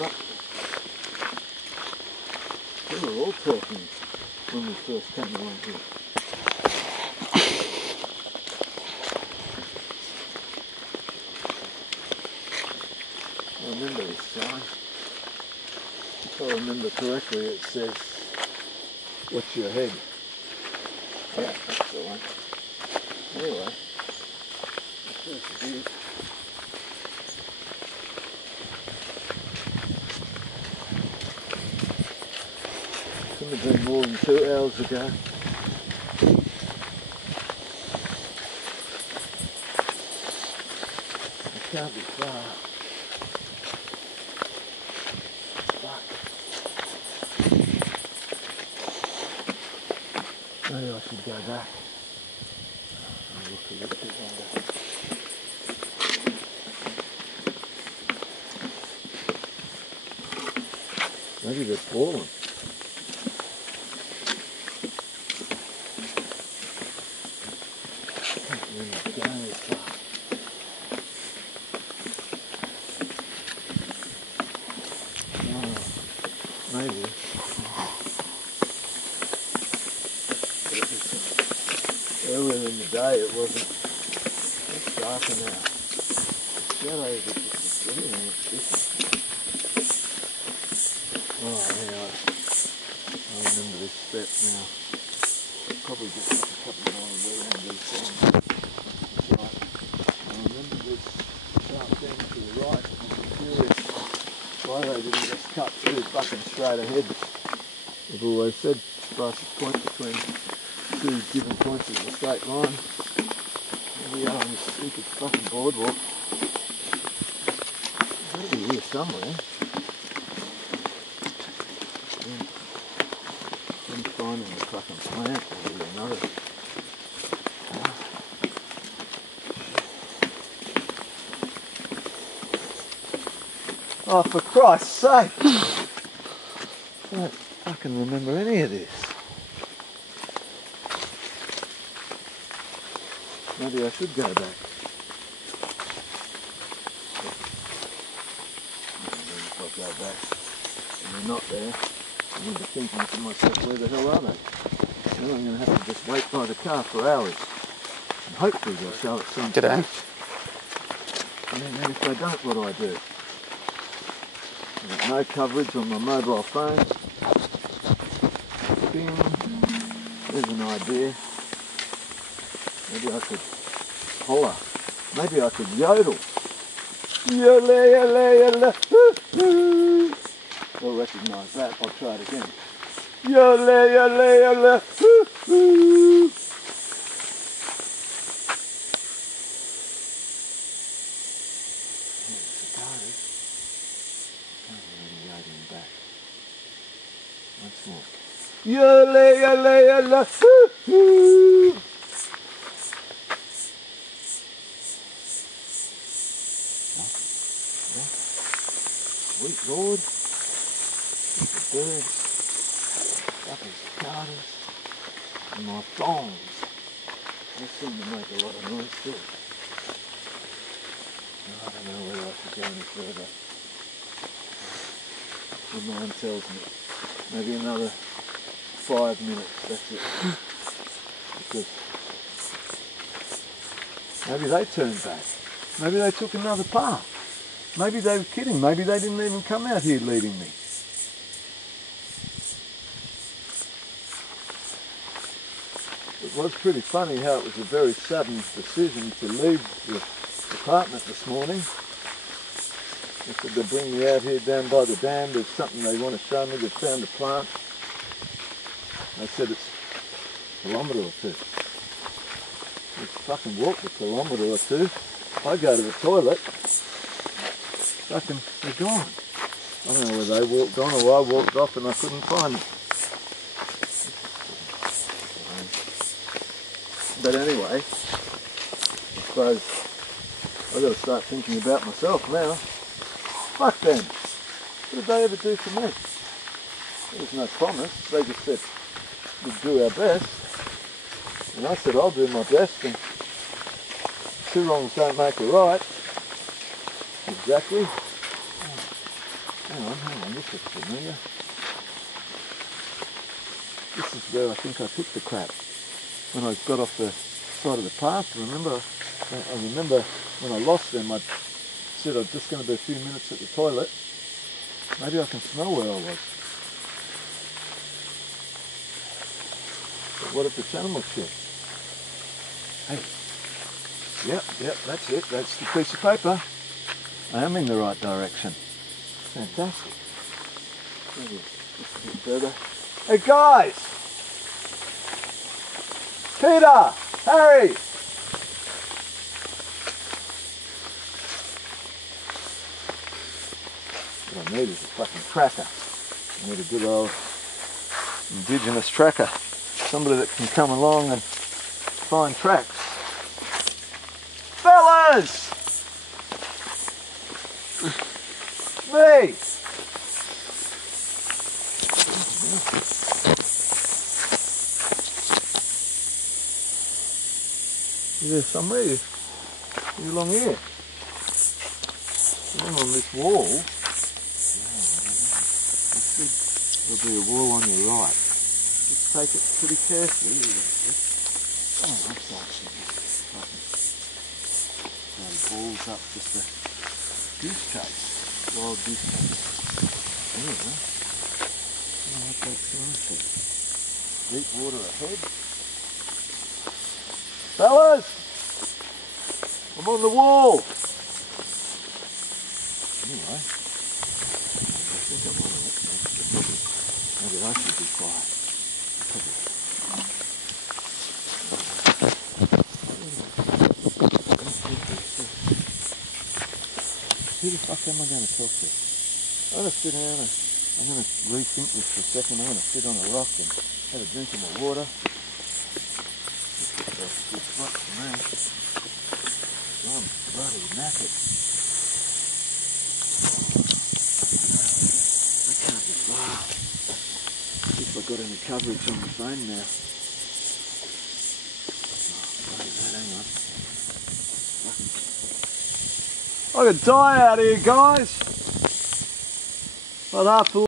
But we were all talking when we first came along here. I remember this sign. If I remember correctly, it says, "Watch your head." Yeah, that's the one. Anyway, the first view. Couldn't have been more than 2 hours ago. It can't be far. Fuck. Maybe I should go back. I'll look a little bit longer. Maybe they're falling. Maybe. Earlier in the day it wasn't. It's darker now. The shadows are just everything looks different. Oh, anyway, I remember this step now. Probably just like a couple of miles around these things. Right. I remember this sharp bend to the right. I'm curious why they didn't just cut through fucking straight ahead. I've always said fastest point between 2 given points is a straight line. Here we are on this stupid fucking boardwalk. It's got to be here somewhere. I'm finding the fucking plant or another. Oh, for Christ's sake! I don't fucking remember any of this. Maybe I should go back. If I go back and they're not there, I'm going to be thinking to myself, where the hell are they? Then I'm going to have to just wait by the car for hours. And hopefully they'll show at some G'day. point. And then if they don't, what do I do? I've got no coverage on my mobile phone. Bing. There's an idea. Maybe I could holler. Maybe I could yodel. Yodel, yodel, yodel. They'll recognise that. I'll try it again. Yodel, yodel, yodel. Once more. Yodel, yodel, yodel. Sweet Lord, the birds, fucking cicadas, and my thongs. They seem to make a lot of noise too. I don't know whether I should go any further. My mind tells me maybe another 5 minutes, that's it. Because maybe they turned back. Maybe they took another path. Maybe they were kidding. Maybe they didn't even come out here leading me. It was pretty funny how it was a very sudden decision to leave the apartment this morning. They said they'd bring me out here down by the dam. There's something they want to show me. They've found a plant. They said it's a kilometre or 2. We've fucking walked a kilometre or 2. I go to the toilet. Fucking, they're gone. I don't know whether they walked on or I walked off and I couldn't find them. But anyway, I suppose I've got to start thinking about myself now. Fuck them. What did they ever do for me? There was no promise. They just said we'd do our best. And I said I'll do my best, and 2 wrongs don't make a right. Exactly. Hang on, this looks familiar. This is where I think I picked the crap when I got off the side of the path. I remember when I lost them, I said I was just going to be a few minutes at the toilet. Maybe I can smell where I was. But what if it's animal shit? Hey. Yep, that's it. That's the piece of paper. I am in the right direction. Fantastic. Maybe just a bit further. Hey guys! Peter! Harry! What I need is a fucking tracker. I need a good old indigenous tracker. Somebody that can come along and find tracks. Fellas! Me! There's somewhere along here. Along on this wall. There'll be a wall on your right. Just take it pretty carefully. Oh, that's actually balls up just a goose chase. Wild goose chase. There we go. Oh, what's that sign for? Deep water ahead. Fellas! I'm on the wall! Anyway, I think I'm on it. Maybe I should be quiet. Who the fuck am I going to talk to? I'm going to sit down and I'm going to rethink this for a second. I'm going to sit on a rock and have a drink of my water. This is a good spot for me. I'm bloody knackered. I can't be far. See if I've got any coverage on the phone now. Oh, bloody that, hang on. I could die out here, guys. But after